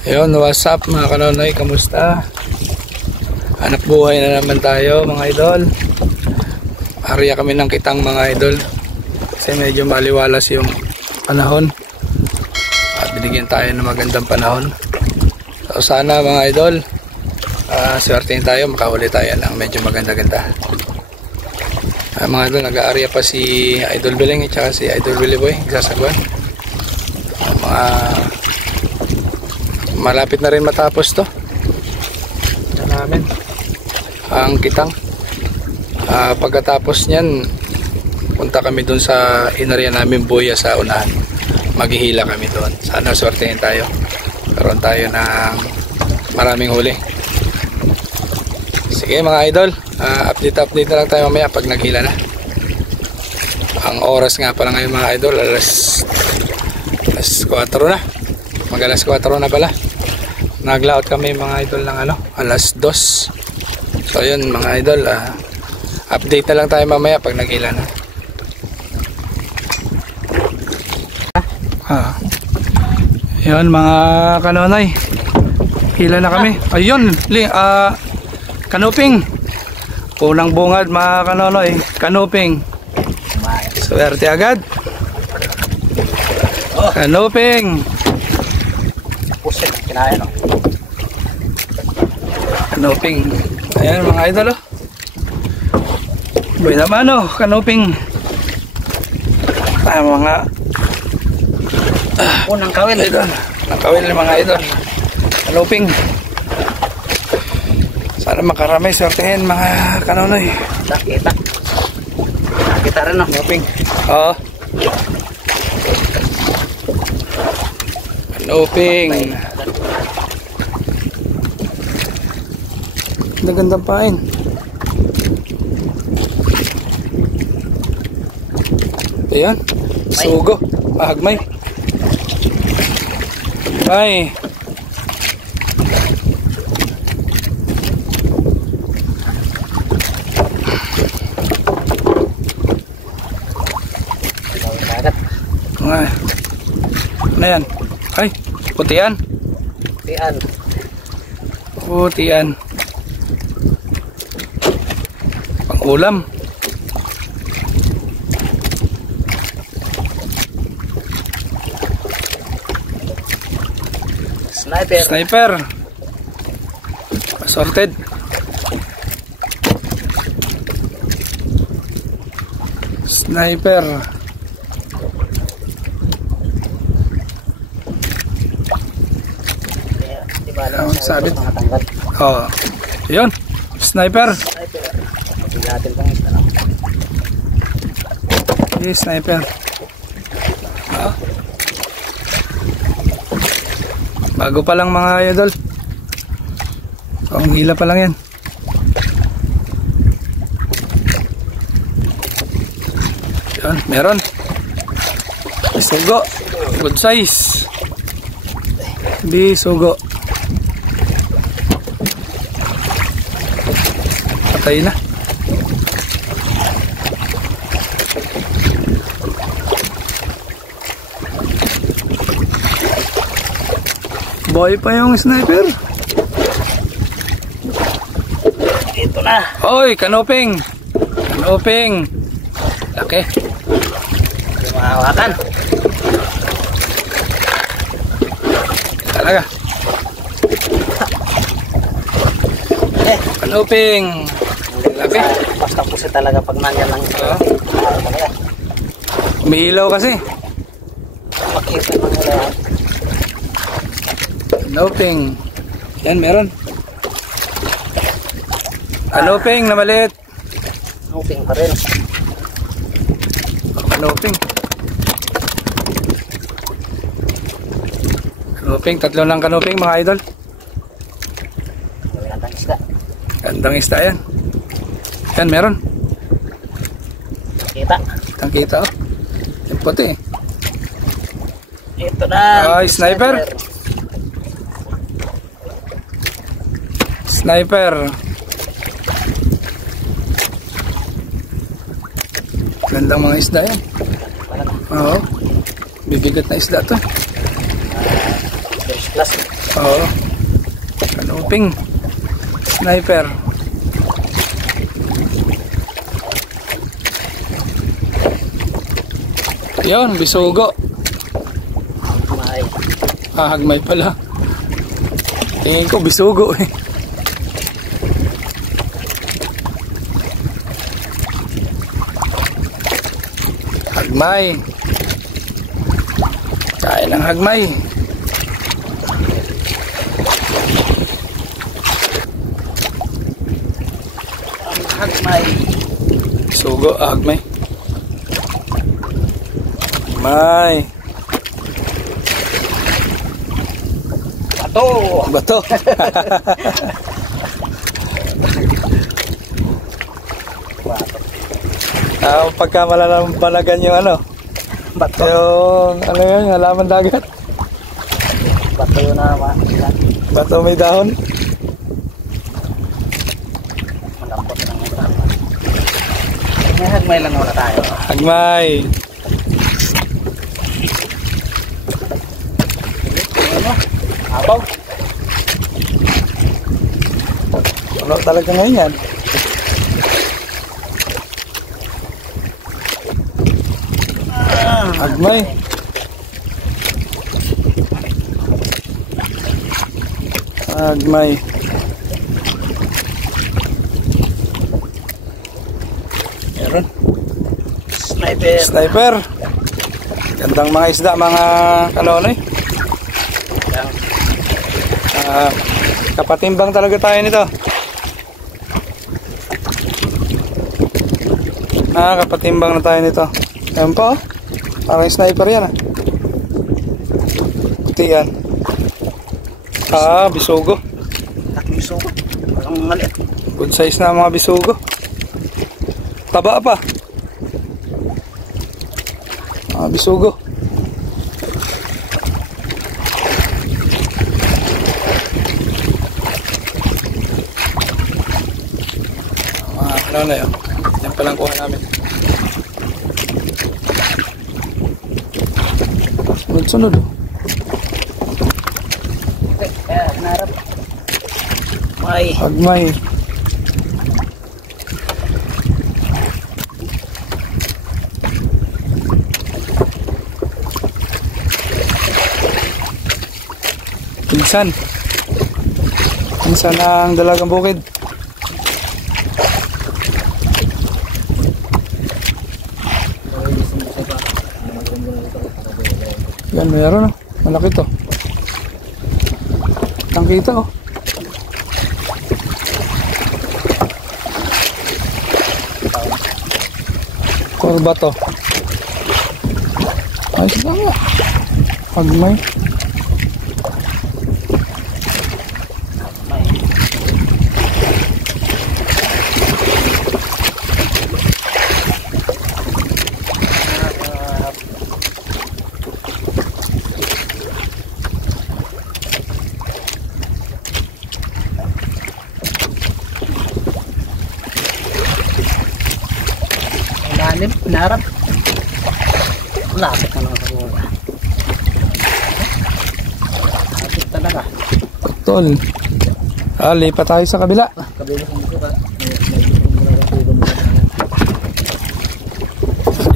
Ayun, what's up mga kanonoy, kamusta? Anak buhay na naman tayo mga idol. Ariya kami ng kitang mga idol kasi medyo maliwalas yung panahon at binigyan tayo ng magandang panahon. So sana mga idol, swertein tayo, makahuli tayo ng medyo maganda-ganda. Mga idol, nag-aariya pa si Idol Beleng at saka si Idol Willy Boy, sasagwan. Mga malapit na rin matapos to namin ang kitang. Pagkatapos nyan, punta kami dun sa inarya namin buya sa unahan, maghihila kami doon. Sana swertein tayo, karoon tayo ng maraming huli. Sige mga idol, update na lang tayo mamaya pag naghila na. Ang oras nga pala ngayon mga idol, alas 4 na, mag alas 4 na pala. Naglaot kami mga idol ng alas 2. So yun mga idol, update na lang tayo mamaya pag naghila na. Yun mga kanonoy, hila na kami. Ayun, kanuping. Unang bungad mga kanonoy, kanuping. Swerte agad. Kanuping. Pusit, kinain Kanuping. Ayan mga idol Boy naman kanuping. Mga unang kawil idol. Nakawil mga idol. Kanuping. Sana makarami swertehin mga kanonoy. Nakita rin kanuping. Oo. Kanuping. Nagandang pain. Ayan, sugo, ahagmay. Ay. Ano yan? Ay, putian. Putian. Ulam. Sniper. Assorted. Sniper. Sabit. Oh. Yun. Sniper. Sniper. Bago pa lang mga idol. Ang hila pa lang yan. Yan, meron. Sugo. Good size. Sugo. Patay na. Boy pa yung sniper. Ito na. Oy, kanuping. Kanuping. Laki. Mahawakan. Talaga. Kanuping. Laki. Basta pusit talaga pag nandiyan lang. Umihilaw kasi. Makita mo nila. Kanuping. Yan, meron. Kanuping na maliit. Kanuping pa rin. Kanuping. Kanuping, tatlo lang kanuping mga idol. Gandang isda. Gandang isda yan. Yan, meron. Kita yung puti. Ito na. Ay, sniper. Gandang mga isda yan. Oo. Bibigat na isda to. Atlas. Oo. Kanuping. Sniper. Yun, bisugo. May. Hagmay pala. Tingin ko bisugo eh. Hagmay. Kain ng hagmay. Hagmay. Sugo, hagmay. Hagmay. Bato. Bato. Pagka malalampanagan yung ano. Bato. Yung ano yun, halaman dagat. Bato yun na. Bato may dahon. Malambot lang yung tama. May hagmay lang muna tayo. Hagmay. Ano? Abaw. Ano talaga ngayon yan? Hagmay. Hagmay. Meron. Sniper. Sniper. Gandang mga isda, mga kanonoy. Yan. Kapatimbang talaga tayo nito. Kapatimbang na tayo nito. Ayan po. Parang sniper yan. Puti yan. Bisugo. Bisugo. Parang maliit. Good size na mga bisugo. Taba pa. Bisugo. Ano na yun? Yan palang kuha namin. Sunod-sunod oh. Kaya hinarap. May. Hagmay. Pinsan. Pinsan ng Dalagang Bukid. Yan, meron oh. Malaki to. Tangkita oh. Korba to. Ayos lang nga. Hagmay. Lalim, narap. Lapit na lang sa mula. Lapit talaga. Tol. Lipat tayo sa kabila. Kabila sa mula.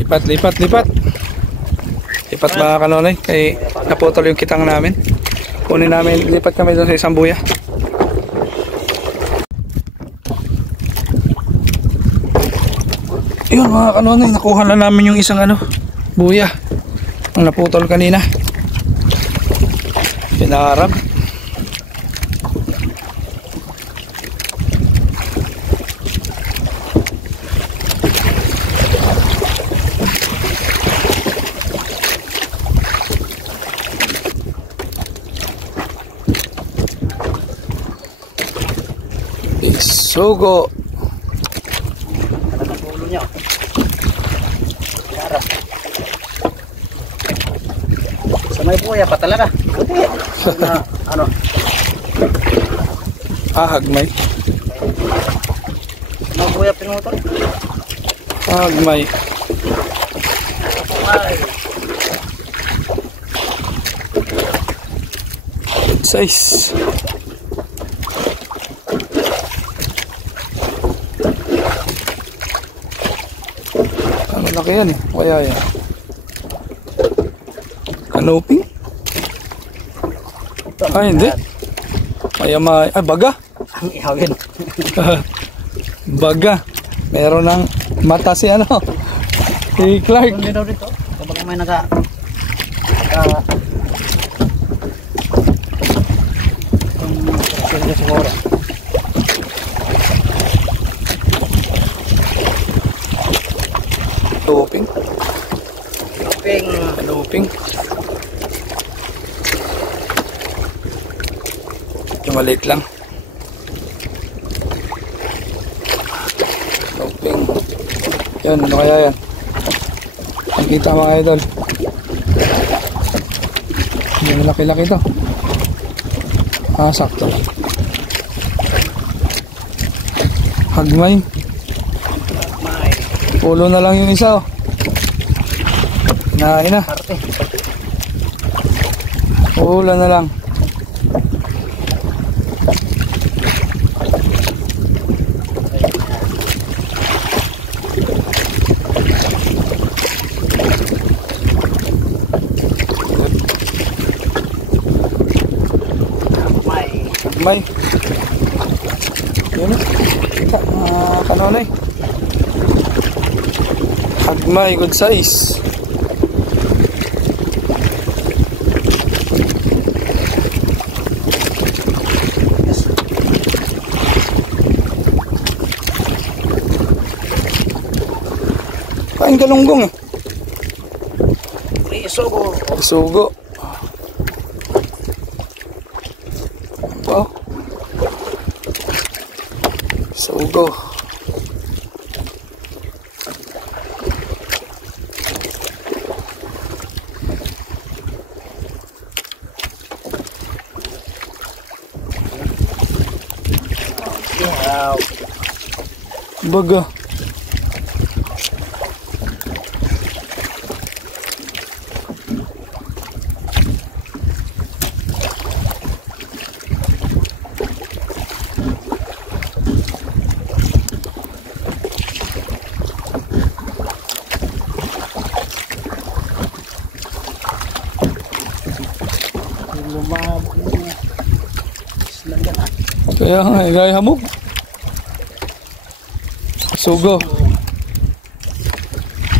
Lipat. Lipat mga kanonoy. Kay naputol yung kitang namin. Kunin namin, lipat kami doon sa isang buya. Yun mga kanonoy, nakuha na namin yung isang buya. Ang naputol kanina. Pinaharap. Isugo. Talagang ulo niya. Narap. Sa may buya pa talaga. Buti. Na, ano? Hagmay. Sa may buya pinutol. Hagmay. Ay. size. Ano laki yan eh. Kaya yan. Canopy? Ay, hindi. Ay, baga. Ang ihawin. Baga. Meron ng mata si ano. Si Clark. Hindi daw dito. Kapag may naka siguro. Tuping. Ping. Tuping. Yung maliit lang. Tuping. Yan, ano kaya yan? Nakita mga idol. Yung laki-laki to. Sakto. Hagmay. Ulo na lang yung isa, oh. Nain na. Ulo na lang. Hagmay. Yun, kita kanonay. Hagmay, good size. Kain galunggong eh. Isugo. Isugo. Oh. Isugo. Baga. Kaya nga, gaya hamog. Sugo.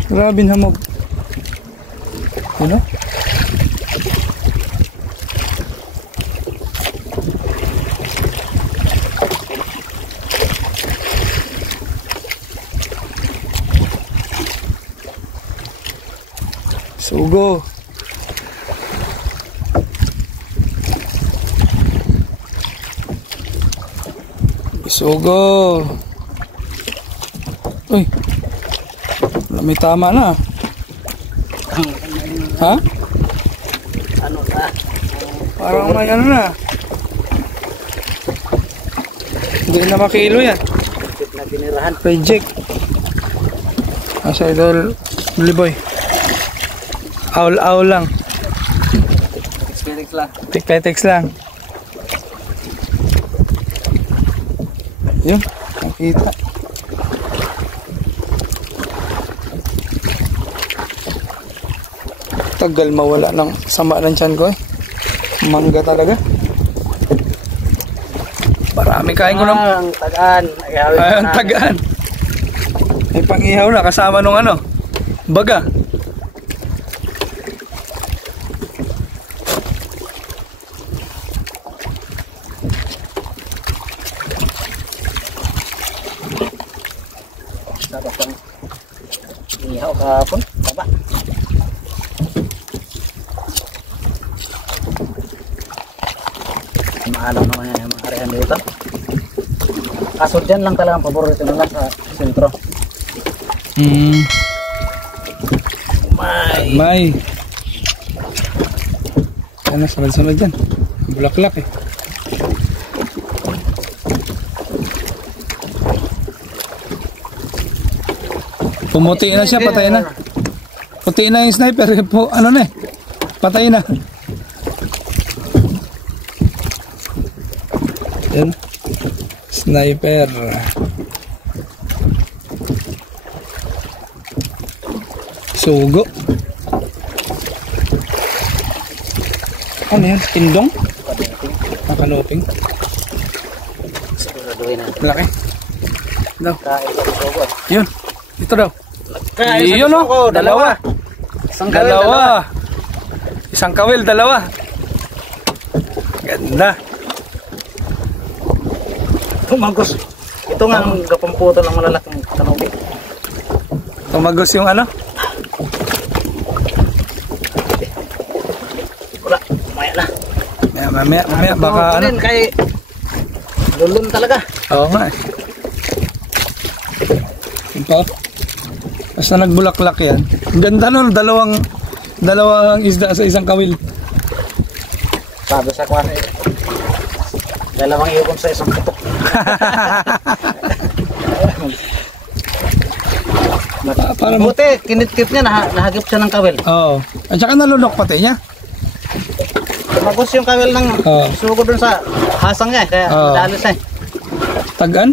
Grabing hamog. You know? Sugo. Sugo. Uy. May tama na. Ha? Ano na? Parang may ano na. Hindi na makilo yan. Reject na tinirahan. Reject. Asa idol Liboy. Aul lang. Experience lang. Tik-tex lang. Yun, nakita. Tagal mawala ng sama ng tiyan ko eh. Mangga talaga. Marami kain ko ng... Ang tagaan. Ang tagaan. May pang-ihaw na kasama nung ano. Baga. Dapat pang ihaw kahapon. Taba. Maalam naman yan yung mga arehan dito. Kaso dyan lang talagang paborito nila sa sentro. May. Ano, sunod-sunod dyan. Bulaklak eh. Pumuti na siya, patay na. Puti na yung sniper. Ano na eh. Patay na. Yan. Sniper. Sugo. Ano yan? Tindong? Nakanuting. Siguraduhin na. Laki. Daw. Kain sa sugo. Yun. Ito daw. Kain sa Yun o. sugo. Dalawa. Isang kawil, Dalawa. Isang kawil, dalawa. Ganda. Tumagos. Ito nga ang gapamputo ng malalaking kanubi. Tumagos yung ano? Wala. Maya na. Mamaya, baka ano. Kay lulun talaga. Oo nga eh. Ito. Basta nagbulaklak yan. Ang ganda nun, dalawang isda sa isang kawil. Sabi sa kwan eh. Dalawang iyon sa isang putok. Para buti, kinit-kit niya, nahagip siya ng kawil. Oo. At saka nalunok pati niya. Tumagos yung kawil ng sugo dun sa hasang niya, kaya madalis eh. Tagaan?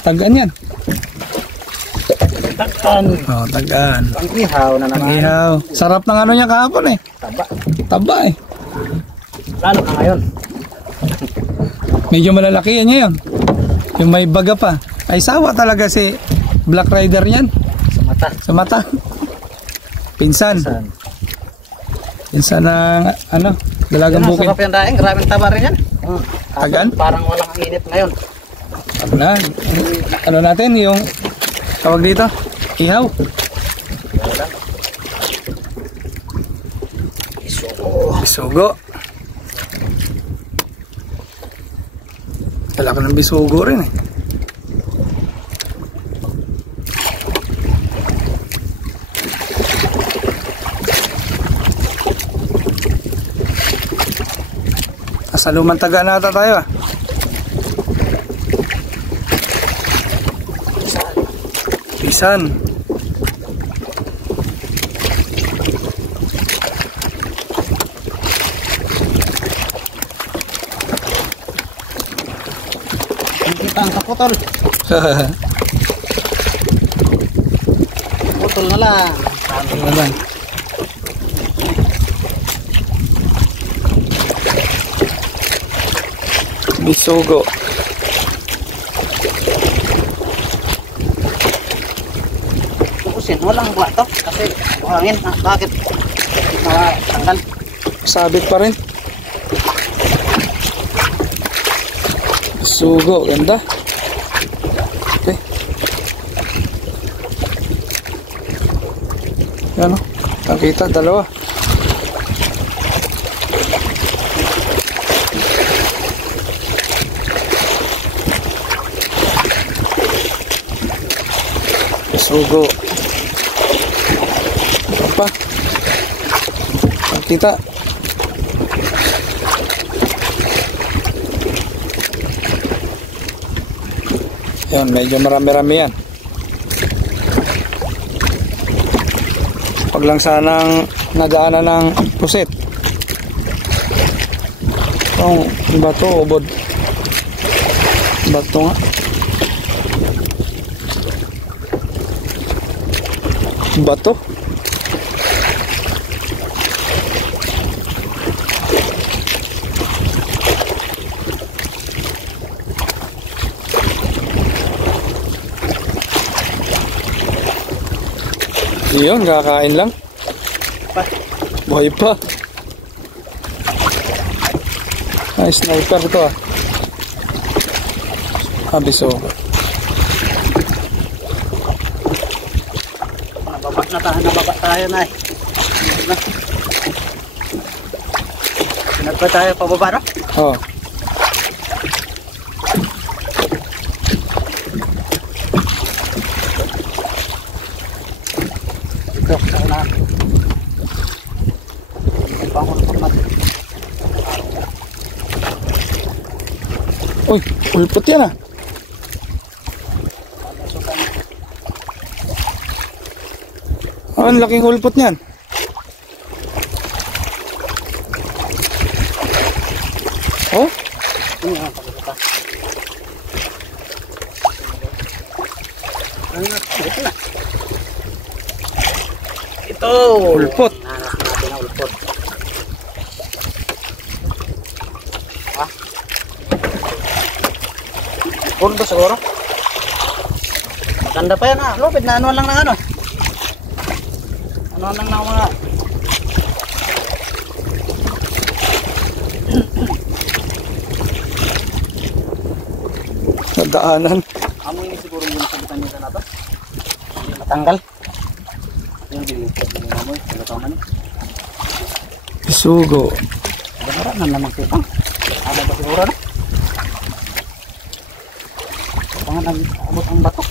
Tagaan yan. Tagaan. Oo, tagaan. Ang ihaw na naman. Ang ihaw. Sarap ng ano niya kahapon eh. Taba. Taba eh. Lalo na ngayon. Medyo malalaki yan ngayon. Yung may baga pa. Ay sawa talaga si Black Rider yan. Sa mata. Sa mata. Pinsan. Pinsan ng ano, dalagang Yan, bukid. sarap yan daing. Maraming taba rin yan. Tagaan? Parang walang init ngayon. Wala. Ano natin yung tawag dito? Ihaw. Bisugo. Talaka ng bisugo rin eh. Sa lumang taga nata tayo ah. Pisan. Kita ang kaputol. Putol na lang. Ano lang. Bisugo. Tukusin, walang plato. Kasi buhangin. Bakit? Tanggal. Sabit pa rin. Bisugo, ganda. Okay. Yan o. Nakita, dalawa. Bisugo. Apa? Nakita. Yan, medyo marami-rami yan. Pag lang sanang nadaanan ng pusit. Itong bato, ubod. Bato nga. Bato. Yun, kakain lang. Buhay pa. Ay, sniper ito ah. Abiso. Nababa tayo na eh. Pinagpa tayo pababa no? Oo. Ito, sa unahan. Ang pangulo natin. Uy, ulpot yan ah. Oh, ang laking ulpot niyan. Oh, ulpot. Nahanap natin ang ulpot. Ha? Pundo siguro. Maganda pa yan ha. Lupit na ano lang ng ano. Ano lang ng mga... Nadaanan. Amoy ni siguro yung sabitan nito na to. Hindi matanggal. Yung dilipat yung amoy. Ano ka man eh. Isugo. Beneran na namang kitang. Ada ba siguro na? Pangan nag-abot ang bato.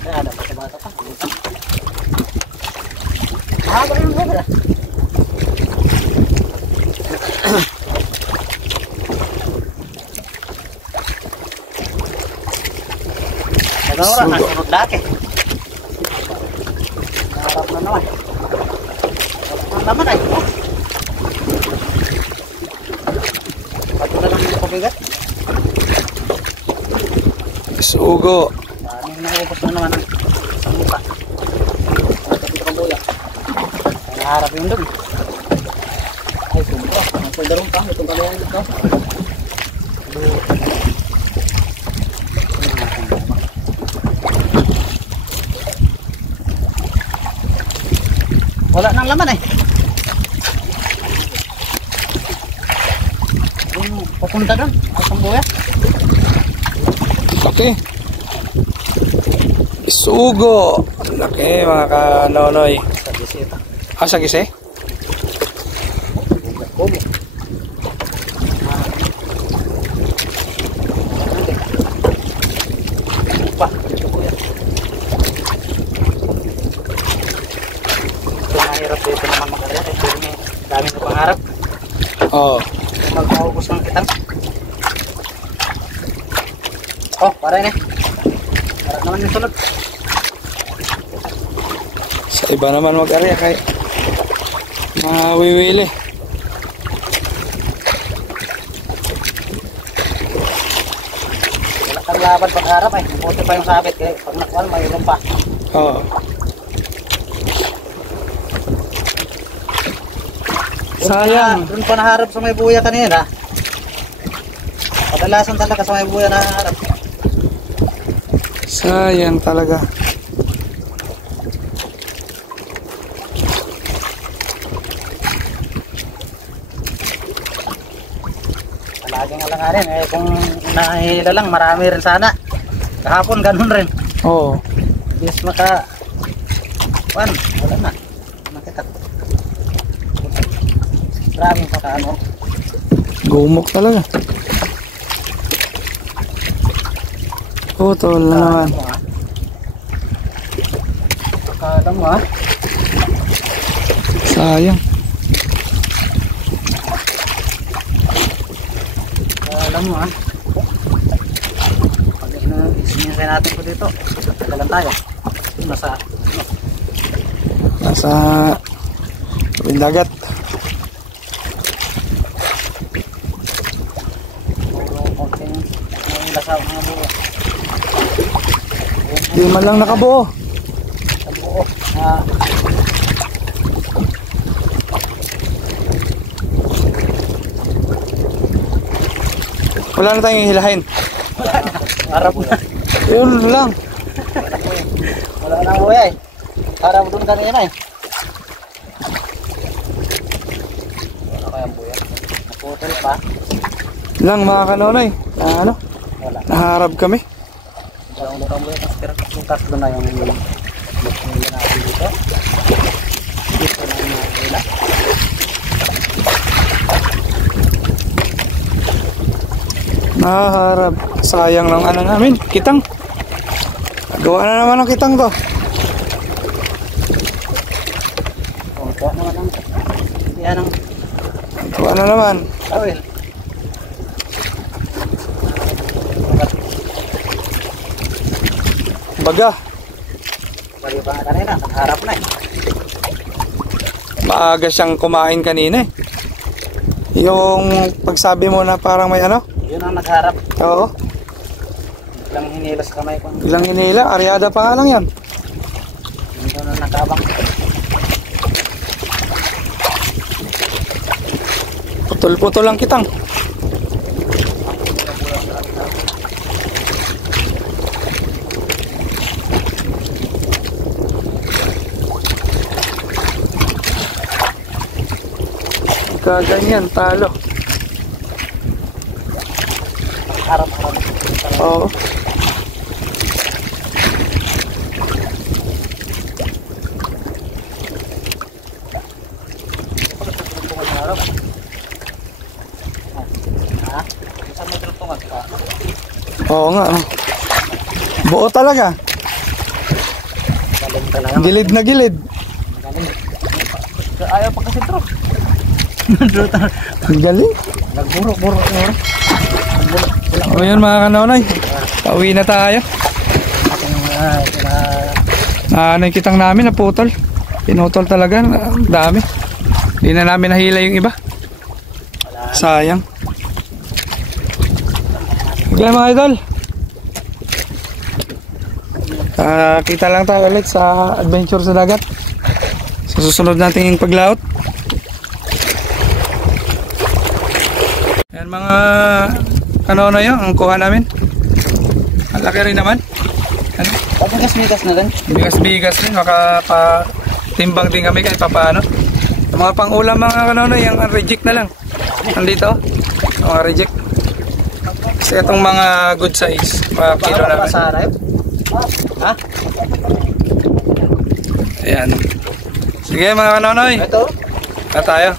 Kaya ada ba sa bato pa? Mahaba yung hubra. Nagawara, nasunod laki. Naharap na naman. Ang naman ay. Bato na lang yung pabigat. Isugo. Maraming naubos na naman ang mukha. Dito ka buya. Naharap yung doon. Ay, sumpah. Ang pwede pa. Itong kalayan dito. Wala nang laman eh. Yung papunta doon. Pasang buya. Laki. Isugo. Laki mga kanonoy. Sa bisita. Sa gise? Kumo. Pa, ito kuya. Ito mahirap dito naman mag-arya. Ito yung daming na pangarap. Oo. Magpaubos ng kitang. Oh, para yun eh. Para naman yung sunod. Sa iba naman mag-area kay mawiwili. Wala kang laban pag-harap eh. Buti pa yung sabit eh. Pag nakuhan, mayroon pa. Oo. Sayang. Doon pa naharap sa may buya kanina. Kadalasan talaga sa may buya naharap. Sayang talaga. Laging alanganin eh. Kung nahihila lang, marami rin sana. Kahapon, ganun rin. Oo. Bis maka... wala na. Nakita. Maraming pakaano. Gumok talaga. Putol na naman. Pakaano mo ha. Sayang. Alam mo ha. Pag isinisay natin po dito, tagalan tayo. Nasa dagat. Konting lasaw mga buo. Di man lang nakabuo. Sa buo. Wala na tayong hilahin. Harap na. Yun lang. Wala na buya eh. Harap doon kanina eh. Wala kayang buya. Naputol pa. Lang mga kanonoy. Ano? Wala. Naharap kami. Walang lukang buya. Yung tatlo na yung nila natin dito. Dito na yung nila. Naharap. Sayang lang ano namin. Kitang. Gawa na naman ang kitang to. Kuha naman ang yan ang Gawa na naman. tawil. Baga. Bali pa nga kanina. Nagharap na eh. Maaga siyang kumain kanina eh. Yung pagsabi mo na parang may ano? Yun ang nagharap. Oo. Lang hinila sa kamay ko. Ilang hinila. Aryada pa nga lang yan. Hindi ko na nakabang. Putol-putol lang kitang. Kaganyan, talo. Harap-harap. Oo. Ha? Saan may trutungan ka? Oo nga. Buo talaga. Galing talaga. Gilid na gilid. Galing. Ayaw pa kasi truck. Ang galing. Nagburo-buro. O yun mga kanonay. Pauwi na tayo. Anay kitang namin naputol. Pinutol talaga. Ang dami. Hindi na namin nahila yung iba. Sayang. Okay mga idol. Kita lang tayo ulit sa adventure sa dagat. Sa susunod nating paglaot. Yan mga ano na yun, ang kuha namin. Ang laki rin naman. Ano? Bigas-bigas na rin. Bigas-bigas rin, makapatimbang din kami kahit paano. Yung mga pang-ulam mga ano na, yung reject na lang. Nandito, mga reject. Kasi itong mga good size, mga kilo namin. Ha? Ayan. Sige mga kanonoy. Ito? Na tayo.